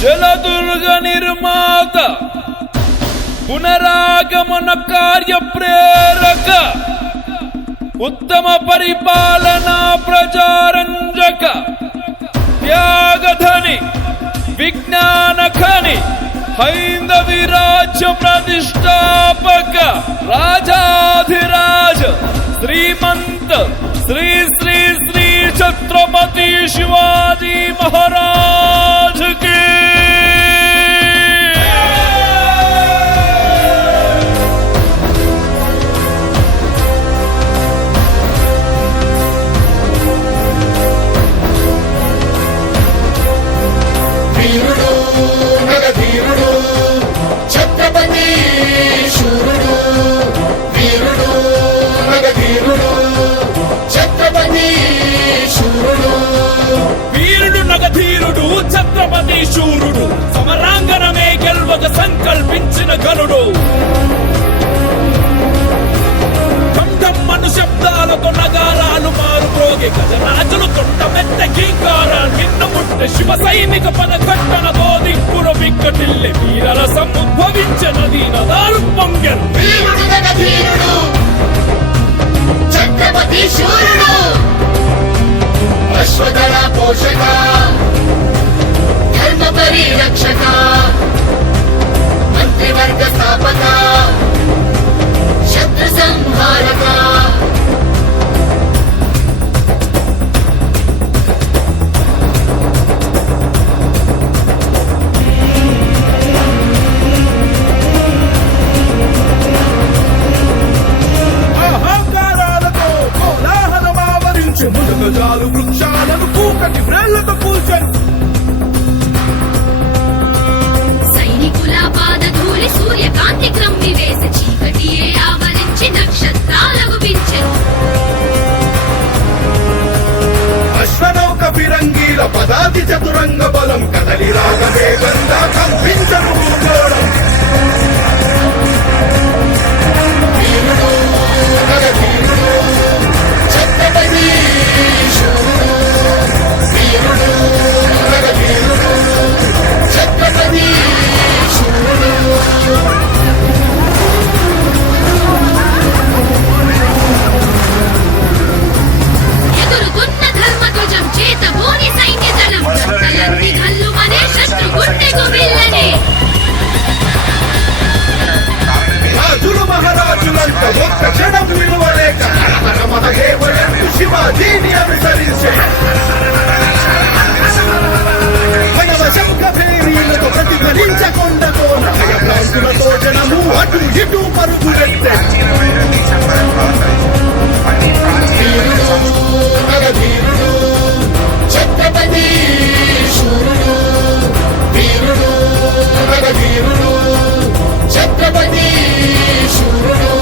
జలదుర్గ నిర్మాత పునరాగమన కార్య ప్రేరక ఉత్తమ పరిపాలనా ప్రజారంజక త్యాగధని విజ్ఞాన ఖని హైందవి రాజ్య ప్రతిష్టాపక రాజాధిరాజ శ్రీమంత శ్రీ శ్రీ శ్రీ ఛత్రపతి శివాజీ మహారాజ్ కి ఛత్రపతి శూరుడు సమరాంగణమే గెల్వక సంకల్పించిన గనుడు ఢంఢమ్మను శబ్దాలతో నగారాలు మారుపోగే గజరాజులు తొట్టమెత్త గీకారాలు నిన్ను ముట్టే శివ సైనిక పదకట్టనతో దిక్కున విక్కటిల్లె వీరరసం ఉద్భవించినది నదాలు పొంగెను ఛత్రపతి శూరుడు అశ్వదళ పోషక ధర్మ పరిరక్షక మంత్రివర్గ స్థాపక శత్రు సంహారక అహంకారాలతో కోలాహలమావరించి మునగజాలు వృక్షాలను కూకటి వ్రేళ్లతో కూల్చని సూర్యకాంతి క్రమ్మి వేసి చీకటియే ఆవరించి నక్షత్రాలకు పించెను అశ్వనౌక ఫిరంగీల పదాతి చతురంగ బలం కదలి రాగవేగంగా కంపించను భూగోళం ఛత్రపతి ఛత్రపతి ఎదురుతున్న ధర్మధ్వజం చేత భూని సైన్య దళం చట్టలన్నీ కల్లుమనే శత్రు గుండెకు వెళ్ళనే రాజులు మహారాజులంతా ఒక్క క్షణం విలువలేక మహేవయంతు శివాజీని అనుసరించే శంఖ భేరీలతో ప్రతిఫలించకుండా భయభ్రాంతులతో జనము అటు ఇటు పరుగులెత్తే ఛత్రపతి శూరుడు వీరుడు మగధీరుడు ఛత్రపతి శూరుడు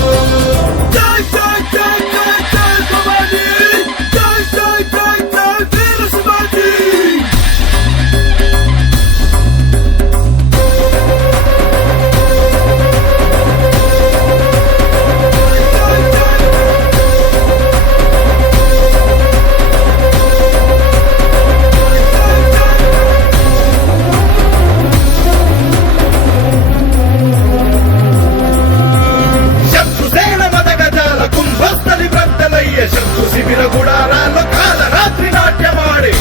జై జై జై జై జై శివాజీ జై జై జై జై వీర శివాజీ శత్రు శిబిర గుడారాల్లో కాల రాత్రి నాట్యమాడే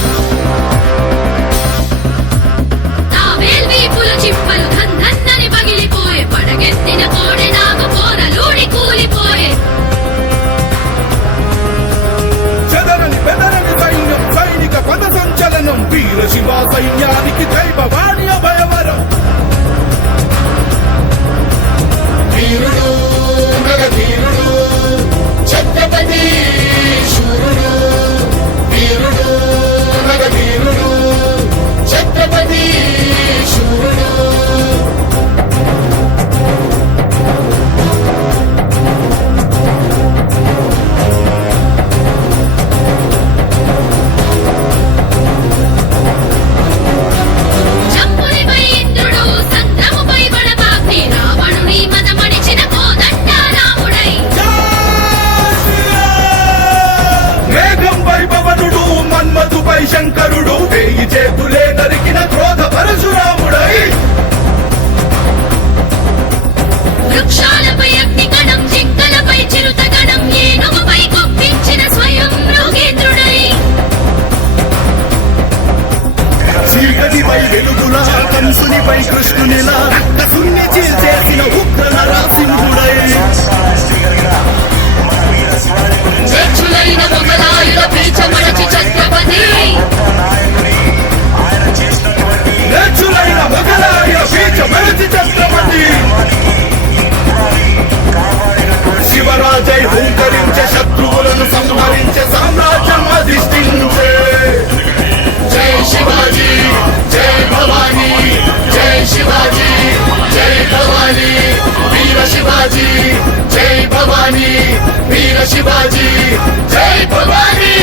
తావేల్వీపుల చిప్పలు ధన్నని పగిలిపోయే పడగెత్తిన కోడె నాగు కోరలూడి కూలిపోయే చెదరని బెదరని సైన్యం సైనిక పద సంచలనం వీర శివ సైన్యానికి దైవవాణి అభయవరం వీరుడు మగధీరుడు ఛత్రపతి శూరుడు వీరుడు మగధీరుడు ఛత్రపతి శూరుడు జంబులిపై వీరుడు వేయి చేతులే నరికిన క్రోధ పరశురాముడై వృక్షాలపై అగ్ని గణం జింకలపై చిరుత గణం ఏనుగుపై కొప్పించిన స్వయం మృగేంద్రుడై చీకటిపై వెలుగులా కంసునిపై కృష్ణునిలా రక్తసుని చీల్చేసిన ఉగ్ర నరసింహుడై చేచులైన మొగలాయుల పీచమడచి ఛత్రపతి నేర్చులైన మొగలాయ బీజమరచి ఛత్రపతి శివరాజై హుంకరించే శత్రువులను సంహరించే సామ్రాజ్యం అధిష్ఠించే జై శివాజీ జై భవానీ జై శివాజీ జై భవానీ వీర శివాజీ జై భవానీ వీర శివాజీ జై భవానీ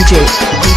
DJ